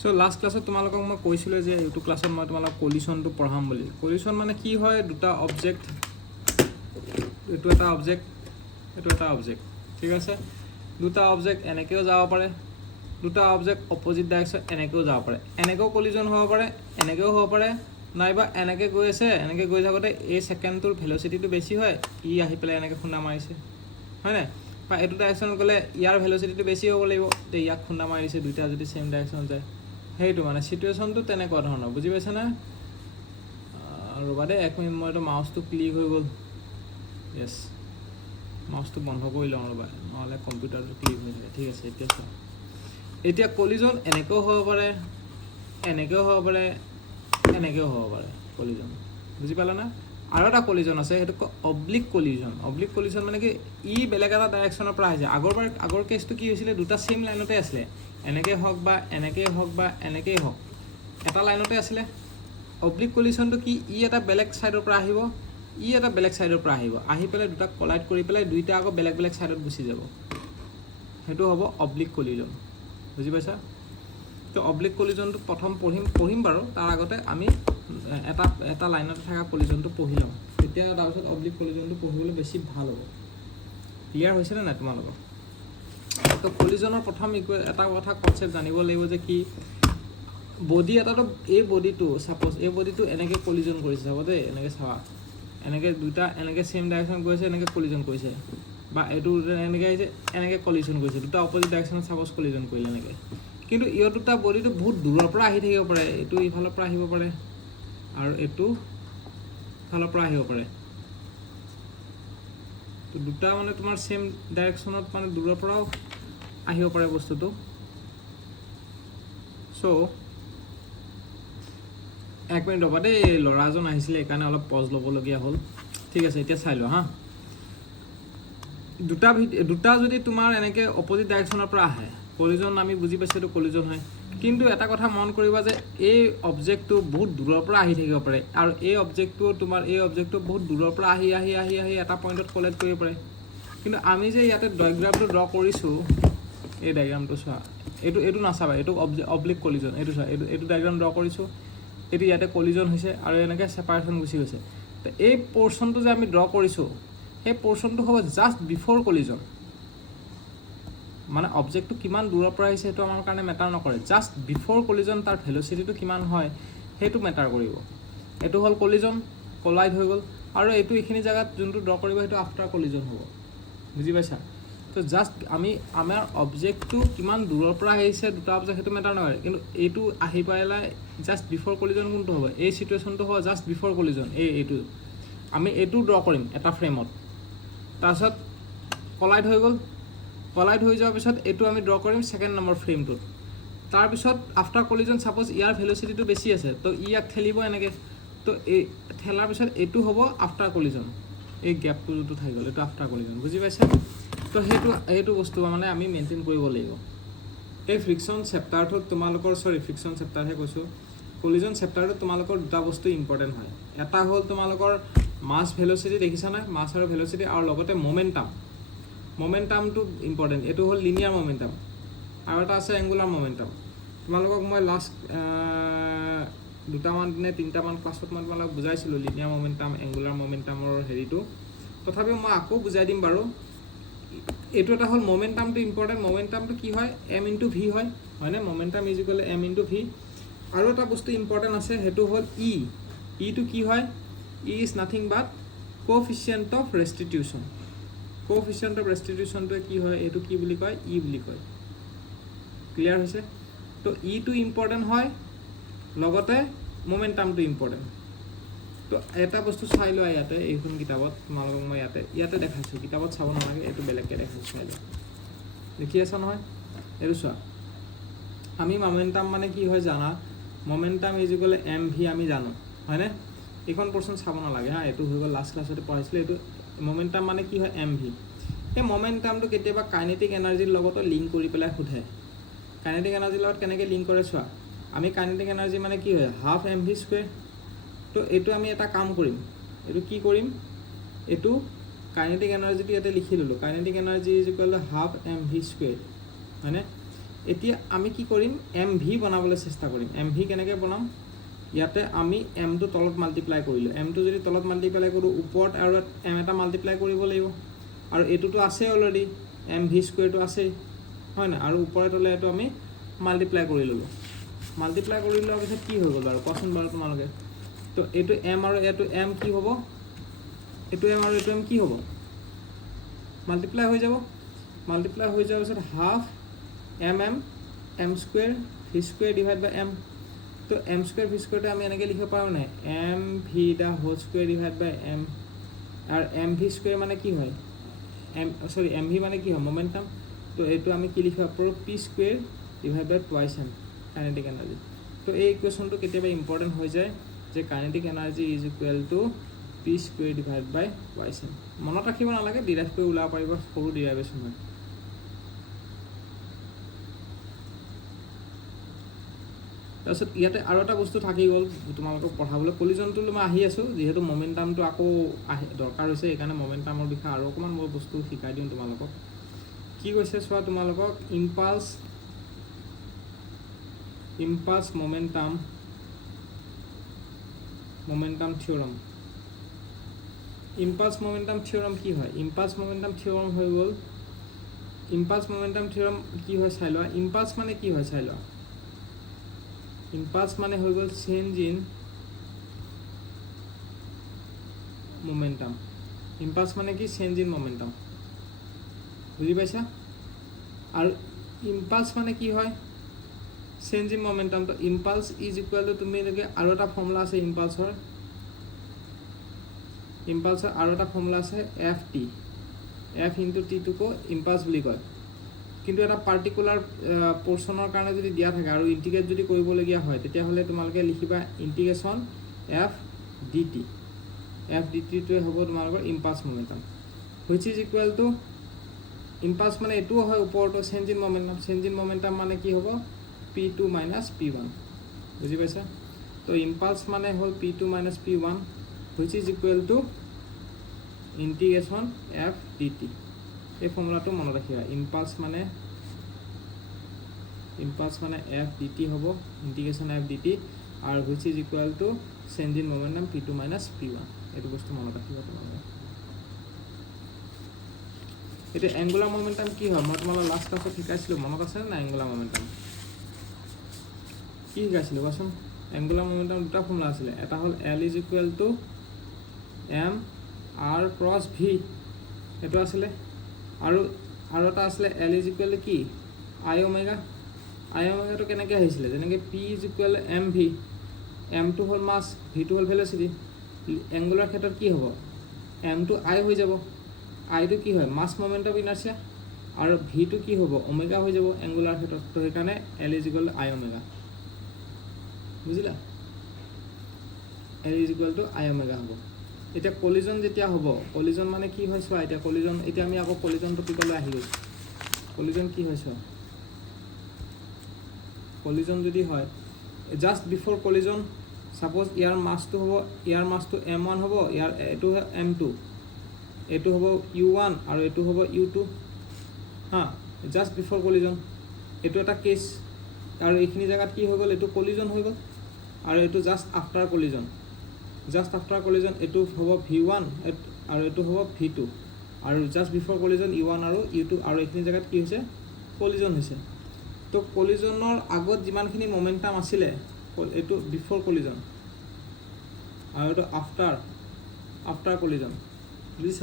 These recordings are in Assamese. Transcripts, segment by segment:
সো লাষ্ট ক্লাছত তোমালোকক মই কৈছিলো যে এইটো ক্লাছত মই তোমালোকক কলিশনটো পঢ়াম বুলি কলিশন মানে কি হয় দুটা অবজেক্ট এইটো এটা অবজেক্ট এইটো এটা অবজেক্ট ঠিক আছে দুটা অবজেক্ট এনেকেও যাব পাৰে দুটা অবজেক্ট অপোজিট ডাইৰেকশন এনেকেও যাব পাৰে এনেকেও কলিজন হ'ব পাৰে এনেকেও হ'ব পাৰে নাইবা এনেকে গৈ আছে এনেকে গৈ থাকোতে এই সেকেন্ডটোৰ ভেলোসিটিটো বেছি হয় ই আহি পেলাই এনেকে খুন্দা মাৰিছে হয় না বা এইটো ডাইৰেকশন গলে ইয়াৰ ভেলোসিটিটো বেছি হ'ব লাগিব তে ইয়াক খুন্দা মাৰিছে দুটা যদি সেম ডাইৰেকশন যায় হেইটো মানে সিচুৱেশনটো তেনেকুৱা ধৰণৰ বুজি পাইছা না ৰবা দে এক মিনিট মই তো মাউসটো ক্লিক হৈ গল यस মাউসটো বন্ধ কৰি লওঁ ৰবা নহলে কম্পিউটাৰটো ক্লিক হৈ থাকে ঠিক আছে এতিয়া চোৱা এতিয়া কলিজন এনেকেও হ'ব পাৰে এনেকেও হ'ব পাৰে এনেকেও হ'ব পাৰে কলিজন বুজি পালা না আৰু এটা কলিজন আছে হেতু অবলিক কলিজন মানে কি ই বেলেগ এটা ডাইৰেকশনৰ পৰা আহিছে আগৰ কেছটো কি হৈছিলে দুটা সেম লাইনতে আছিল এনেকে হক বা এনেকে হক এটা লাইনতে আছিল অবলিক কলিজনটো কি ই এটা বেলেগ সাইডৰ পৰা আহিব ই এটা বেলেগ সাইডৰ পৰা আহিব আহি পেলাই দুটা কলাইড কৰি পেলাই দুইটা আকৌ বেলেগ সাইডত গুচি যাব হেতু হ'ব অবলিক কলিজন বুজি পাইছা তো অবলিক কলিজনটো প্ৰথম পঢ়িম বাৰু তাৰ আগতে আমি এটা লাইনত থকা কলিজনটো পঢ়ি লম তেতিয়া তাৰপিছত অবলিক কলিজনটো পঢ়িবলৈ বেছি ভাল হ'ব ক্লিয়াৰ হৈছে না তোমালোকৰ তো কলিজনৰ প্ৰথম এটা কথা কনসেপ্ট জানিব লাগিব যে কি বডি এটাটো এই বডিটো সাপোজ এই বডিটো এনেকে কলিজন কৰিছে হ'ব দে এনেকে চাবা এনেকে দুটা এনেকে সেম ডাইৰেকশন গৈছে এনেকে কলিজন কৰিছে বা এটো এনেকে আহিছে এনেকে কলিজন কৰিছে দুটা অপোজিট ডাইৰেকশনত সাপোজ কলিজন কৰিলে এনেকে কিন্তু ইয় দুটা বডিটো বহুত দূৰৰ পৰা আহি থাকিব পাৰে এটো ইফালৰ পৰা আহিব পাৰে আৰু এটো ফালৰ পৰা আহিব পাৰে তো দুটা মানে তোমাৰ সেম ডাইৰেকশনত মানে দূৰৰ পৰাও আহিব পাৰে বস্তুটো সো এক মিনিট ৰবা দে লৰাজন আহিছিল একাৰণে অলপ পজ ল'বলগীয়া হ'ল ঠিক আছে এতিয়া চাই লোৱা হা দুটা যদি তোমাৰ এনেকে অপোজিট ডাইৰেকশনৰ পৰা আহে কলিজন আমি বুজি পাইছো তো কলিজন হয় কিন্তু এটা কথা মন কৰিবা যে এই অবজেক্টটো বহুত দূৰৰ পৰা আহি থাকিব পাৰে আৰু এই অবজেক্টটো তোমাৰ এই অবজেক্টটো বহুত দূৰৰ পৰা আহি এটা পইণ্টত কলেক্ট কৰিব পাৰে কিন্তু আমি যে ইয়াতে ডায়াগ্ৰামটো ড্ৰ কৰিছো এই ডায়াগ্ৰামটো চোৱা এইটো নাচাবা এইটো অবলিক কলিজন এইটো চোৱা এইটো ডায়াগ্ৰাম ড্ৰ কৰিছো এটো ইয়াতে কলিজন হৈছে আৰু এনেকে সেপাৰেশন গুছি গৈছে তো এই পোৰশনটো যে আমি ড্ৰ কৰিছো এই পোৰশনটো হ'ব জাস্ট বিফৰ কলিজন মানে অবজেক্টটো কিমান দূৰৰ পৰা আহিছে এটো আমাৰ কাৰণে মেটাৰ নকৰে জাস্ট বিফৰ কলিজন তাৰ ভেলোসিটিটো কিমান হয় হেতু মেটাৰ কৰিব এটো হল কলিজন কলাইড হৈ গল আৰু এটো এখিনি জায়গাত যোনটো ড্ৰ কৰিব হেতু আফটাৰ কলিজন হ'ব বুজি পাইছা তো জাস্ট আমাৰ অবজেক্টটো কিমান দূৰৰ পৰা আহিছে দুটা অবজেক্ট হেতু মেটাৰ নকৰে কিন্তু এটো আহি পাইলা জাস্ট বিফৰ কলিজন কোনটো হ'ব এই সিচুৱেশনটো হ'ব জাস্ট বিফৰ কলিজন এইটো আমি এটো ড্ৰ কৰিম এটা ফ্ৰেমত তাৰছত কলাইড হৈ গল কলাইড হৈ যোৱাৰ পিছত এটো আমি ড্ৰ কৰিম সেকেন্ড নম্বৰ ফ্ৰেমটোত তাৰ পিছত আফটাৰ কলিজন সাপোজ ইয়াৰ ভেলোসিটিটো বেছি আছে তো ইয়াক ঠেলিব এনেকে তো এই ঠেলাৰ পিছত এটো হ'ব আফটাৰ কলিজন এই গ্যাপটো যেটো থাকি গল এটো আফটাৰ কলিজন বুজি পাইছা তো হেতু বস্তু মানে আমি মেইনটেইন কৰিব লাগিব এই ফ্ৰিকশন চেপ্টাৰটোত তোমালোকৰ ফ্ৰিকশন চেপ্টাৰহে কৈছো কলিজন চেপ্টাৰটোত তোমালোকৰ দুটা বস্তু ইম্পৰ্টেন্ট হয় এটা হ'ল তোমালোকৰ মাস ভেলোসিটি দেখিছা না মাস আৰু ভেলোসিটি আৰু লগতে মোমেন্টামটো ইম্পৰ্টেন্ট এটো হ'ল লিনিয়াৰ মোমেন্টাম আৰু এটা আছে এঙ্গুলাৰ মোমেন্টাম তোমালোকক মই লাষ্ট দুটামান নে তিনটামান ক্লাছত মই তোমালোকক বুজাইছিলো লিনিয়াৰ মোমেন্টাম এঙ্গুলাৰ মোমেন্টামৰ হেৰিটো তথাপি মই আকৌ বুজাই দিম বাৰু এটো এটা হল মোমেন্টামটো ইম্পৰ্টেন্ট মোমেন্টামটো কি হয় m * v হয় হয়নে মোমেন্টাম = m * v আৰু এটা বস্তু ইম্পৰ্টেন্ট আছে হেতু হল e টো কি হয় e is nothing but coefficient of restitution টো কি হয় এটো কি বুলি কয় e বুলি কয় ক্লিয়াৰ হৈছে তো e টো ইম্পৰ্টেন্ট হয় লগতে মোমেন্টামটো ইম্পৰ্টেন্ট তো এটা বস্তু চাই লোৱা ইয়াতে এইখন কিতাপত তোমালোকক মই ইয়াতে দেখাইছো কিতাপত চাব নালাগে এটো বেলেগকে দেখাইছো চাই লোৱা দেখি আছা নহয় এটো চোৱা আমি মোমেন্টাম মানে কি হয় জানা মোমেন্টাম = mv আমি জানো হয়নে এখন পোৰশন চাব নালাগে হা এটো হৈ গল লাষ্ট ক্লাছতে পঢ়াইছিল এটো মোমেন্টাম মানে কি হয় mv এই মোমেন্টামটো কেতিয়াবা কাইনেটিক এনাৰ্জিৰ লগত লিংক কৰি পেলাই খুধে কাইনেটিক এনাৰ্জিৰ লগত কেনেকৈ লিংক কৰে চোৱা আমি কাইনেটিক এনাৰ্জি মানে কি হয় হাফ mv²। তো এটো আমি এটা কাম কৰিম এটো কি কৰিম এটো কাইনেটিক এনাৰ্জিটো ইয়াতে লিখি ললো কাইনেটিক এনাৰ্জি = হাফ mv² হয়নে এতিয়া আমি কি কৰিম এম ভি বনাবলৈ চেষ্টা কৰিম এম ভি কেনেকৈ বনাম ইয়াতে আমি এমটো তলত মাল্টিপ্লাই কৰিলোঁ এমটো যদি তলত মাল্টিপ্লাই কৰোঁ ওপৰত আৰু এম এটা মাল্টিপ্লাই কৰিব লাগিব আৰু এইটোতো আছেই অলৰেডি এম ভি স্কুৱেৰটো আছেই হয় নাই আৰু ওপৰে তলে এইটো আমি মাল্টিপ্লাই কৰি ল'লোঁ মাল্টিপ্লাই কৰি লোৱাৰ পিছত কি হৈ গ'ল বাৰু কোৱাচোন বাৰু তোমালোকে তো এইটো এম আৰু এইটো এম কি হ'ব এইটো এম আৰু এইটো এম কি হ'ব মাল্টিপ্লাই হৈ যাব মাল্টিপ্লাই হৈ যোৱাৰ পিছত half m square v square divide by m তো এম স্কুৱেৰ ভি স্কুৱেৰটো আমি এনেকৈ লিখিব পাৰোঁ নাই m v the whole square divide by m আৰু এম ভি স্কুৱেৰ মানে কি হয় এম ভি মানে কি হয় মমেণ্টাম তো এইটো আমি কি লিখিব পাৰোঁ P square divide by twice M kinetic energy তো এই ইকুৱেশ্যনটো কেতিয়াবা ইম্পৰ্টেণ্ট হৈ যায় যে kinetic energy is equal to P square divide by twice M মনত ৰাখিব নালাগে ডিৰাইভ কৰি ওলাব পাৰিব সৰু ডিৰাইভেশ্যন হয় তাৰপিছত ইয়াতে আৰু এটা বস্তু থাকি গ'ল তোমালোকক পঢ়াবলৈ কলিজনটো মই আহি আছোঁ যিহেতু মমেণ্টামটো আকৌ দৰকাৰ হৈছে সেইকাৰণে মমেণ্টামৰ বিষয়ে আৰু অকণমান মই বস্তু শিকাই দিওঁ তোমালোকক কি কৈছে চোৱা তোমালোকক ইম্পালছ মমেণ্টাম থিয়ৰম ইম্পালছ মমেণ্টাম থিয়ৰম কি হয় ইম্পালছ মমেণ্টাম থিয়ৰম হৈ গ'ল ইম্পালছ মমেণ্টাম থিয়ৰম কি হয় চাই লোৱা ইম্পালছ মানে কি হয় চাই লোৱা ইম্পালছ মানে হৈ গ'ল চেঞ্জ ইন মোমেণ্টাম ইম্পালছ মানে কি চেঞ্জ ইন মোমেণ্টাম বুজি পাইছা আৰু ইম্পালছ মানে কি হয় চেঞ্জ ইন মোমেণ্টাম তো ইম্পালছ ইজ ইকুৱেল টু তুমি এনেকৈ আৰু এটা ফৰ্মুলা আছে ইম্পালছৰ আৰু এটা ফৰ্মুলা আছে এফ টি এফ ইনটু টিটোকো ইম্পালছ বুলি কয় কিন্তু এটা পাৰ্টিকুলাৰ পৰ্চনৰ কাৰণে যদি দিয়া থাকে আৰু ইণ্টিগ্ৰেট যদি কৰিবলগীয়া হয় তেতিয়াহ'লে তোমালোকে লিখিবা ইণ্টিগ্ৰেশ্যন এফ ডি টিটোৱে হ'ব তোমালোকৰ impulse momentum which is equal to impulse মানে এইটোও হয় ওপৰতো চেঞ্জ ইন মমেণ্টাম মানে কি হ'ব P2 মাইনাছ P1 বুজি পাইছা তো ইম্পালছ মানে হ'ল P2 minus P1 which is equal two integration F D T এই ফৰ্মুলাটো মনত ৰাখিবা ইম্পালছ মানে এফ ডি টি হ'ব ইণ্টিগ্ৰেশ্যন এফ ডি টি আৰু which is equal to change in momentum P2 minus P1 এইটো বস্তু মনত ৰাখিবা তোমালোকে এতিয়া এংগুলাৰ মমেণ্টাম কি হয় মই তোমালোকক লাষ্ট ক্লাছত শিকাইছিলোঁ মনত আছে না এংগুলাৰ মমেণ্টাম কি শিকাইছিলোঁ কোৱাচোন এংগুলাৰ মমেণ্টাম দুটা ফৰ্মুলা আছিলে এটা হ'ল L is equal to M R cross V এইটো আছিলে আৰু এটা আছিলে এল ইজ ইকুৱেল টু কি আই অমেগাটো কেনেকৈ আহিছিলে যেনেকৈ P is equal m v এমটো হ'ল মাছ ভিটো হ'ল ভেলচিটি এংগুলাৰ ক্ষেত্ৰত কি হ'ব এমটো আই হৈ যাব আইটো কি হয় মাছ মমেণ্ট অফ ইনাৰ্চিয়া আৰু ভিটো কি হ'ব ওমেগা হৈ যাব এংগুলাৰ ক্ষেত্ৰত তো সেইকাৰণে L is equal to I omega বুজিলা L is equal to I omega হ'ব এতিয়া কলিজন যেতিয়া হ'ব কলিজন মানে কি হয় চোৱা এতিয়া আমি আকৌ কলিজন টপিকলৈ আহি গৈছোঁ কলিজন কি হয় চোৱা কলিজন যদি হয় জাষ্ট বিফৰ কলিজন ছাপ'জ ইয়াৰ মাছটো M1 হ'ব ইয়াৰ এইটো M2 এইটো হ'ব U1 আৰু এইটো হ'ব U2 হা জাষ্ট বিফৰ কলিজন এইটো এটা কেছ আৰু এইখিনি জেগাত কি হৈ গ'ল এইটো কলিজন হৈ গ'ল আৰু এইটো জাষ্ট আফটাৰ কলিজন এইটো হ'ব V1 আৰু এইটো হ'ব V2 আৰু জাষ্ট বিফৰ কলিজন U1 আৰু U2 আৰু এইখিনি জেগাত কি হৈছে কলিজন হৈছে তো কলিজনৰ আগত যিমানখিনি মোমেণ্টাম আছিলে এইটো বিফৰ কলিজন আৰু এইটো আফটাৰ কলিজন বুজিছ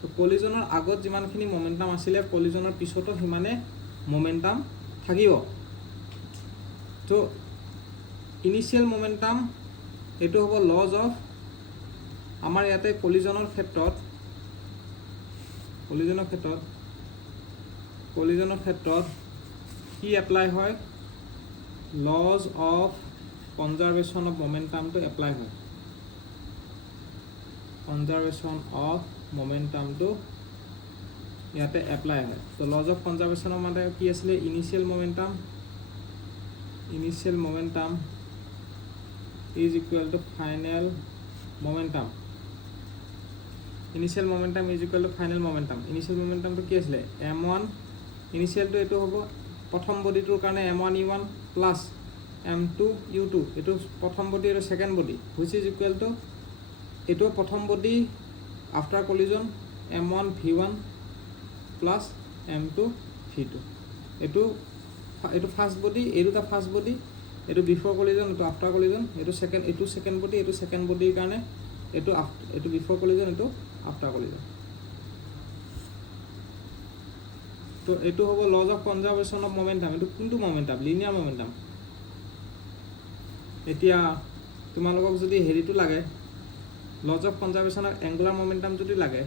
তো কলিজনৰ আগত যিমানখিনি মোমেণ্টাম আছিলে কলিজনৰ পিছতো সিমানে মোমেণ্টাম থাকিব তো ইনিচিয়েল মোমেণ্টাম এইটো হ'ব লজ অফ আমাৰ ইয়াতে কলিজনৰ ক্ষেত্ৰত কি এপ্লাই হয় লজ অফ কনজাৰ্ভেশ্যন অফ মোমেণ্টামটো এপ্লাই হয় ইয়াতে এপ্লাই হয় তো লজ অফ কনজাৰ্ভেশ্যনৰ মানে কি আছিলে initial মোমেণ্টাম is equal to final momentum initial momentum is equal to final momentum initial momentum to কি আছিলে m1 initial to এটো হ'ব প্ৰথম বডিটোৰ কাৰণে m1 u1 plus m2 u2 এইটো প্ৰথম বডি আৰু second body which is equal two এইটো প্ৰথম body after collision m1 v1 plus m2 v2 এইটো ফাৰ্ষ্ট বডি এইটো এটা ফাৰ্ষ্ট বডি এইটো বিফৰ কলিজন এইটো আফটাৰ কলিজন এইটো সেকেন্ড বডি এইটো সেকেন্ড বডিৰ কাৰণে এইটো বিফৰ কলিজন এইটো আফটাৰ কলিজন তো এইটো হ'ব law of conservation of momentum এইটো কোনটো মোমেন্টাম লিনিয়াৰ মোমেন্টাম এতিয়া তোমালোকক যদি হেৰিটো লাগে law of conservation of angular momentum যদি লাগে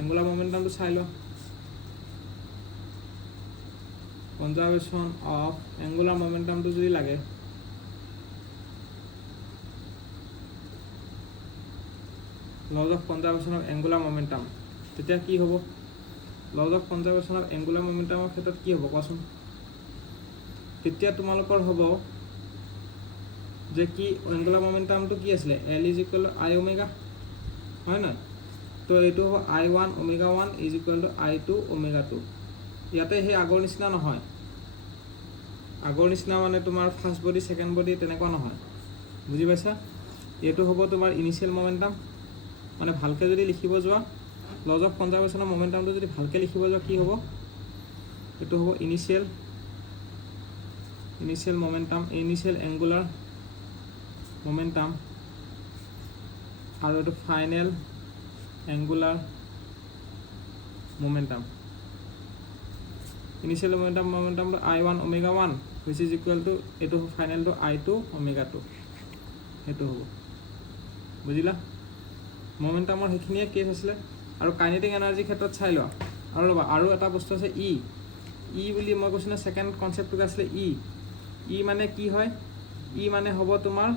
এংগুলাৰ মোমেন্টামটো চাই লওঁ কনজাৰ্ভেশ্যন অফ এংগুলাৰ মোমেন্টামটো যদি লাগে law of conservation of angular momentum তেতিয়া কি হ'ব law of conservation of angular মোমেন্টামৰ ক্ষেত্ৰত কি হ'ব কোৱাচোন তেতিয়া তোমালোকৰ হ'ব যে কি এংগুলাৰ মোমেন্টামটো কি আছিলে L = I ওমেগা হয় না তো এইটো হ'ব I1 ওমেগা 1 = I2 ওমেগা 2 ইয়াতে হে আগৰ নিচিনা নহয় আগৰ নিচিনা মানে তোমাৰ ফাৰ্ষ্ট বডি সেকেন্ড বডি তেনেকুৱা নহয় বুজি পাইছা এইটো হ'ব তোমাৰ ইনিশিয়াল মোমেন্টাম মানে ভালকে যদি লিখিব যোৱা লজ অফ কনজাৰ্ভেশ্যন অফ মোমেন্টামটো যদি ভালকে লিখিব যোৱা কি হ'ব এইটো হ'ব initial momentum initial angular momentum আৰু এইটো ফাইনেল এংগুলাৰ মোমেন্টাম ইনিশিয়াল মোমেন্টামটো I1 omega 1 which is equal to এইটো ফাইনেলটো I2 ওমেগা 2 সেইটো হ'ব বুজিলা মোমেন্টামৰ হেখিনিয়ে কেছ আছিলে আৰু কাইনেটিক এনাৰ্জি ক্ষেত্ৰত চাই লোৱা আৰু ৰবা আৰু এটা বস্তু আছে ই বুলি মই কৈছো না সেকেন্ড কনসেপ্টটো আছিলে ই মানে কি হয় ই মানে হ'ব তোমাৰ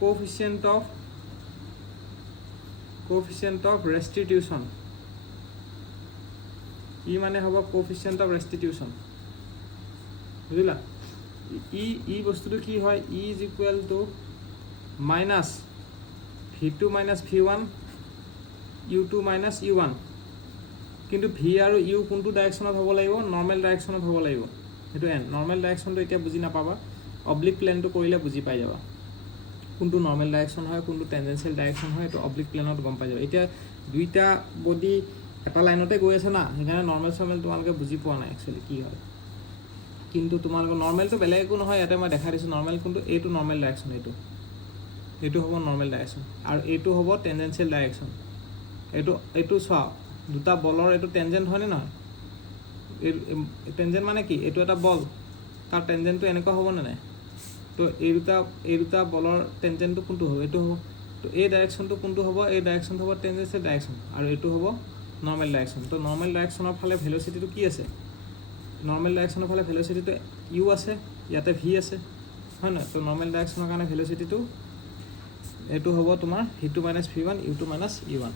কোএফিচিয়েন্ট অফ ৰেষ্টিটিউশন ই মানে হ'ব কোএফিচিয়েন্ট অফ ৰেষ্টিটিউশন বুজিলা ই বস্তুটো কি হয় e is equal to minus v2 minus v1 u2 minus u1 কিন্তু v আৰু u কোনটো ডাইৰেকশনত হ'ব লাগিব নৰ্মেল ডাইৰেকশনত হ'ব লাগিব এটো নৰ্মেল ডাইৰেকশনটো এতিয়া বুজি নাপাবা অবলিক প্লেনটো কৰিলে বুজি পাই যাবা কোনটো নৰ্মেল ডাইৰেকশন হয় কোনটো টেনজেনশিয়াল ডাইৰেকশন হয় এটো অবলিক প্লেনত গম পাই যাবা এতিয়া দুইটা বডি এটা লাইনতে গৈ আছে না সেইকাৰণে নৰ্মেল তোমালোকে বুজি পোৱা নাই একচুয়ালি কি হয় কিন্তু তোমালোকৰ নৰ্মেলটো বেলেগ একো নহয় ইয়াতে মই দেখা দিছো নৰ্মেল কোনটো এইটো নৰ্মেল ডাইৰেকশন এইটো হ'ব নৰ্মেল ডাইৰেকশন আৰু এইটো হ'ব টেনজেনশিয়াল ডাইৰেকশন এইটো চোৱা দুটা বলৰ এইটো টেনজেন্ট হয় নে নহয় টেনজেন্ট মানে কি এইটো এটা বল তাৰ টেনজেন্টটো এনেকুৱা হ'ব নে নাই তো এই দুটা বলৰ টেনজেন্টটো কোনটো হ'ব এইটো হ'ব তো এই ডাইৰেকশনটো কোনটো হ'ব এই ডাইৰেকশন হ'ব টেনজেন্সিয়েল ডাইৰেকশন আৰু এইটো হ'ব নৰ্মেল ডাইৰেকশন তো নৰ্মেল ডাইৰেকশনৰ ফালে ভেলোচিটিটো কি আছে নৰ্মেল ডাইৰেকশনৰ ফালে ভেলোচিটিটো u আছে ইয়াতে v আছে হয় না তো নৰ্মেল ডাইৰেকশনৰ কাৰণে ভেলোচিটিটো এইটো হ'ব তোমাৰ v2 - v1 u2 - u1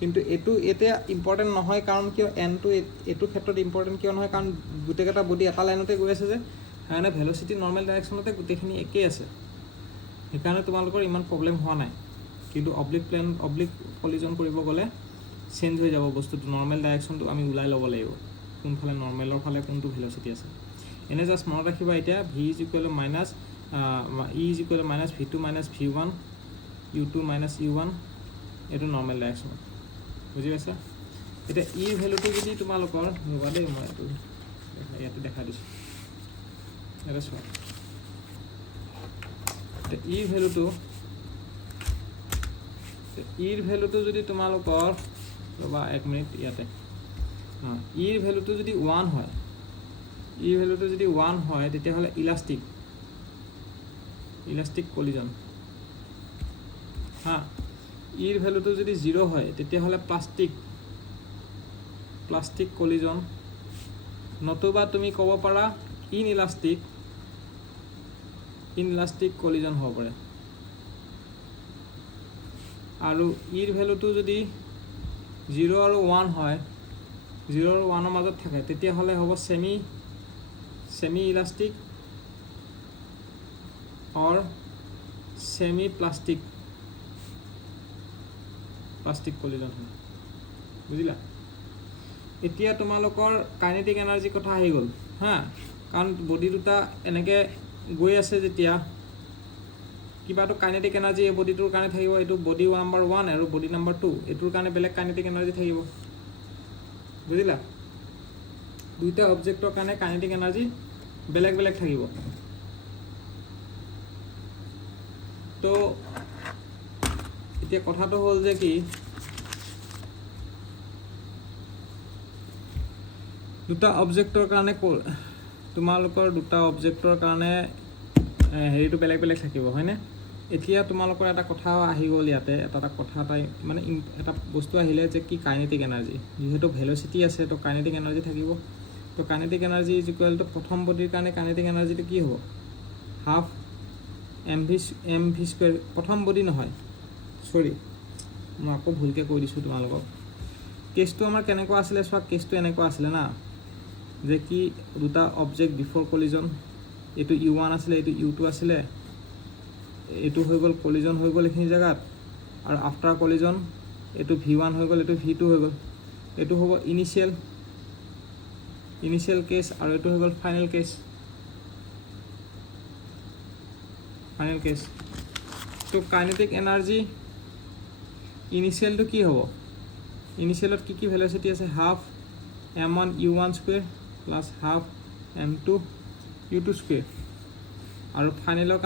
কিন্তু এটো এতিয়া ইম্পৰ্টেন্ট নহয় কাৰণ কিয় n টো এটো ক্ষেত্ৰত ইম্পৰ্টেন্ট কিয় নহয় কাৰণ গুটেকেটা বডি এটা লাইনতে গৈ আছে যে হানে ভেলোচিটি নৰ্মেল ডাইৰেকশনতে গুটেখিনি একেই আছে সেইকাৰণে তোমালোকৰ ইমান প্ৰবলেম হোৱা নাই কিন্তু অবলিক কলিজন কৰিব গলে চেঞ্জ হৈ যাব বস্তুটো নৰ্মেল ডাইৰেকশনটো আমি উলাই ল'ব লাগিব কোন ফালে নৰ্মেলৰ ফালে কোনটো ভেলোচিটি আছে এনে জাস্ট মনত ৰাখিবা এতিয়া v = e = -v2 - v1 u2 - u1 এটো নৰ্মেল ডাইৰেকশন বুজি পাইছা এটা ই ভ্যালুটো যদি তোমালোকৰ ৰবা দেই মই এটো ইয়াতে দেখা দিছো এটা চোৱা ই ভ্যালুটো যদি তোমালোকৰ ৰবা 1 মিনিট ইয়াতে ই ভ্যালুটো যদি 1 হয় তেতিয়া হলে ইলাস্টিক কলিজন ইৰ ভ্যালুটো যদি 0 হয় তেতিয়া হলে প্লাস্টিক কলিজন নতুবা তুমি ক'ব পাৰা ইনইলাস্টিক কলিজন হ'ব পাৰে আৰু ইৰ ভ্যালুটো যদি 0 আৰু 1 হয় 0 আৰু 1 ৰ মাজত থাকে তেতিয়া হলে হ'ব semi elastic or semi plastic collision বুঝিলা এতিয়া তোমালোকৰ কাইনেটিক এনাৰ্জি কথা আহি গ'ল হা, কাৰণ বডি দুটা এনেকৈ গৈ আছে যেতিয়া কিবাটো কাইনেটিক এনাৰ্জি এই বডিটোৰ কাৰণে থাকিব, এইটো বডি নাম্বাৰ 1 আৰু বডি নাম্বাৰ 2 এইটোৰ কাৰণে বেলেগ কাইনেটিক এনাৰ্জি থাকিব, বুজিলা? দুইটা অবজেক্টৰ কাৰণে কাইনেটিক এনাৰ্জি বেলেগ বেলেগ থাকিব। তো এতিয়া কথাটো হ'ল যে কি দুটা অবজেক্টৰ কাৰণে তোমালোকৰ দুটা অবজেক্টৰ কাৰণে হেৰিটো বেলেগ বেলেগ থাকিব হয়নে? এতিয়া তোমালোকৰ এটা কথা আহি গ'ল ইয়াতে, এটা কথা এটাই মানে এটা বস্তু আহিলে যে কি কাইনেটিক এনাৰ্জি, যিহেতু ভেলচিটি আছে তো কাইনেটিক এনাৰ্জি থাকিব। তো kinetic energy is equal two প্ৰথম বডিৰ কাৰণে কাইনেটিক এনাৰ্জিটো কি হ'ব? হাফ এম ভি স্কুৱেৰ, প্ৰথম বডি নহয় চৰি মই আকৌ ভুলকৈ কৈ দিছোঁ তোমালোকক। কেছটো আমাৰ কেনেকুৱা আছিলে চোৱা, কেছটো এনেকুৱা আছিলে না যে কি দুটা অবজেক্ট বিফৰ কলিজন, এইটো U1 আছিলে এইটো U2 আছিলে, এইটো হৈ গ'ল কলিজন হৈ গ'ল এইখিনি জেগাত, আৰু আফটাৰ কলিজন এইটো V1 হৈ গ'ল এইটো V2 হৈ গ'ল। এইটো হ'ব ইনিচিয়েল কেছ আৰু এইটো হৈ গ'ল ফাইনেল কেছ। তো কাইনেটিক এনাৰ্জি ইনিচিয়েলটো কি হ'ব? ইনিচিয়েলত কি ভেলচিটি আছে? Half m1 u1 square plus half m2 u2 square, আৰু ফাইনেলৰ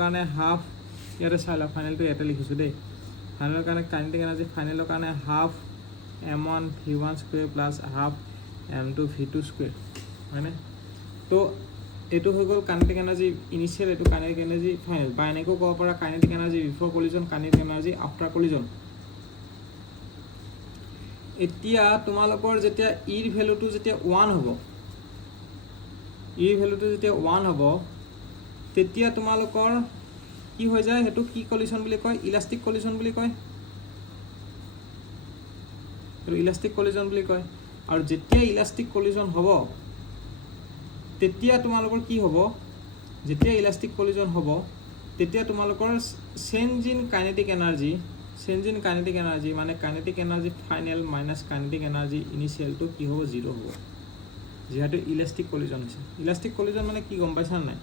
কাৰণে হাফ, ইয়াতে চাই লওক ফাইনেলটো ইয়াতে লিখিছোঁ দেই, ফাইনেলৰ কাৰণে কাইনেটিক এনাৰ্জি ফাইনেলৰ কাৰণে half m1 v1 square plus half m2 v2 square হয়নে? তো এইটো হৈ গ'ল কাইনেটিক এনাৰ্জি ইনিচিয়েল, এইটো কাইনেটিক এনাৰ্জি ফাইনেল, বা এনেকৈও ক'ব পাৰা kinetic energy before collision, kinetic energy after collision. এতিয়া তোমালোকৰ যেতিয়া ইৰ ভেলুটো যেতিয়া 1 হ'ব, তেতিয়া তোমালোকৰ কি হৈ যায়? সেইটো কি কলিজন বুলি কয়? ইলাষ্টিক কলিজন বুলি কয়, সেইটো ইলাষ্টিক কলিজন বুলি কয়। আৰু যেতিয়া ইলাষ্টিক কলিজন হ'ব তেতিয়া তোমালোকৰ কি হ'ব? যেতিয়া ইলাষ্টিক কলিজন হ'ব তেতিয়া তোমালোকৰ চেঞ্জ ইন কাইনেটিক এনাৰ্জি মানে kinetic energy final minus kinetic energy ইনিচিয়েলটো কি হ'ব? 0 হ'ব, যিহেতু ইলাষ্টিক কলিজন হৈছে। ইলাষ্টিক কলিজন মানে কি গম পাইছা নাই?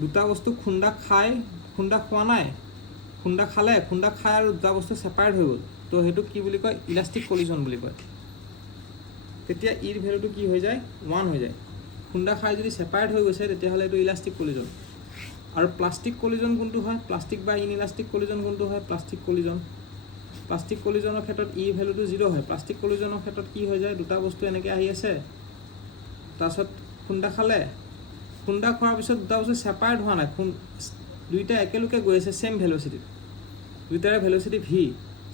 দুটা বস্তু খুন্দা খাই আৰু দুটা বস্তু ছেপাৰেট হৈ গ'ল, তো সেইটো কি বুলি কয়? ইলাষ্টিক কলিজন বুলি কয়। তেতিয়া ইৰ ভেলুটো কি হৈ যায়? 1 হৈ যায়। খুন্দা খাই যদি ছেপাৰেট হৈ গৈছে তেতিয়াহ'লে এইটো ইলাষ্টিক কলিজন। আৰু প্লাষ্টিক কলিজন কোনটো হয়? প্লাষ্টিক বা ইনইলাষ্টিক কলিজন কোনটো হয়? প্লাষ্টিক কলিজনৰ ক্ষেত্ৰত ই ভেলুটো 0 হয়। প্লাষ্টিক কলিজনৰ ক্ষেত্ৰত কি হৈ যায়? দুটা বস্তু এনেকৈ আহি আছে, তাৰপিছত খুন্দা খোৱাৰ পিছত দুটা বস্তু ছেপাৰেট হোৱা নাই, দুইটা একেলগে গৈ আছে ছেম ভেলচিটিত, দুইটাৰে ভেলচিটি v,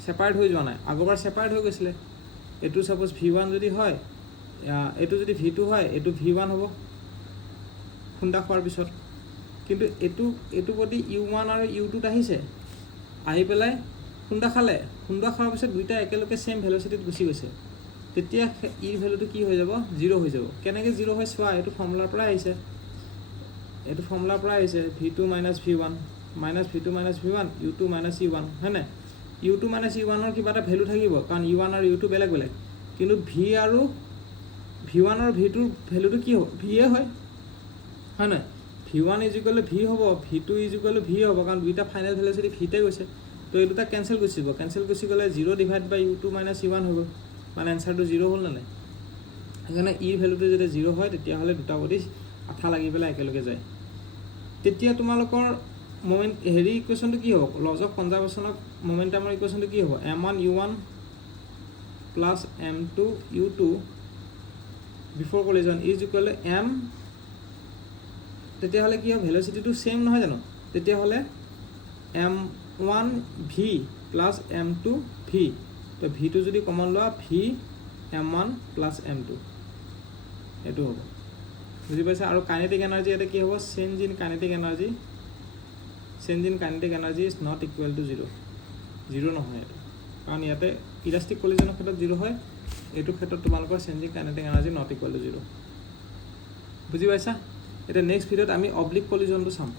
ছেপাৰেট হৈ যোৱা নাই। আগৰবাৰ ছেপাৰেট হৈ গৈছিলে, এইটো ছাপ'জ v1 যদি হয়, এইটো যদি v2 হয়, এইটো v1 হ'ব খুন্দা খোৱাৰ পিছত। কিন্তু এইটো বডি U1 আৰু U2ত আহিছে, আহি পেলাই খুন্দা খোৱাৰ পিছত দুইটা একেলগে ছেম ভেলচিটিত গুচি গৈছে, তেতিয়া ইৰ ভেলুটো কি হৈ যাব? 0 হৈ যাব। কেনেকৈ 0 হয় চোৱা, এইটো ফৰ্মুলাৰ পৰা আহিছে, v2 minus v1 u2 minus u1 হয়নে? u2 মাইনাছ u1ৰ কিবা এটা ভেলু থাকিব, কাৰণ u1 আৰু u2 বেলেগ বেলেগ, কিন্তু v1 আৰু v2ৰ ভেলুটো কি হ'ব? v হয় নাই? v1 is equal two v হ'ব, v2 is equal two v হ'ব, কাৰণ দুইটা ফাইনেল ভেলচিটি ভিতে গৈছে। তো এই দুটা কেঞ্চেল গুচি গ'লে 0 ডিভাইড বাই u2 মাইনাছ u1 হৈ গ'ল, মানে এনচাৰটো 0 হ'ল নে নাই? সেইকাৰণে ইৰ ভেলুটো যেতিয়া 0 হয় তেতিয়াহ'লে দুটা বডি আঠা লাগি পেলাই একেলগে যায়। তেতিয়া তোমালোকৰ ইকুৱেশ্যনটো কি হ'ব? লজ অফ কনজাৰ্ভেশ্যন অফ মমেণ্টামৰ ইকুৱেশ্যনটো কি হ'ব? m1 u1 plus m2 u2 before collision is equal two m, তেতিয়াহ'লে কি হ'ব? ভেলচিটিটো ছেম নহয় জানো? তেতিয়াহ'লে m1 v plus m2 v, তো ভিটো যদি কমন লোৱা v m1 প্লাছ m2 এইটো হ'ব, বুজি পাইছা? আৰু কাইনেটিক এনাৰ্জি ইয়াতে কি হ'ব? Change in kinetic energy is not equal to 0 নহয় এইটো, কাৰণ ইয়াতে ইলাষ্টিক কলিজনৰ ক্ষেত্ৰত 0 হয়, এইটো ক্ষেত্ৰত তোমালোকৰ change in kinetic energy not equal to 0, বুজি পাইছা? এতিয়া নেক্সট ভিডিঅ'ত আমি অব্লিক কলিজনটো চাম।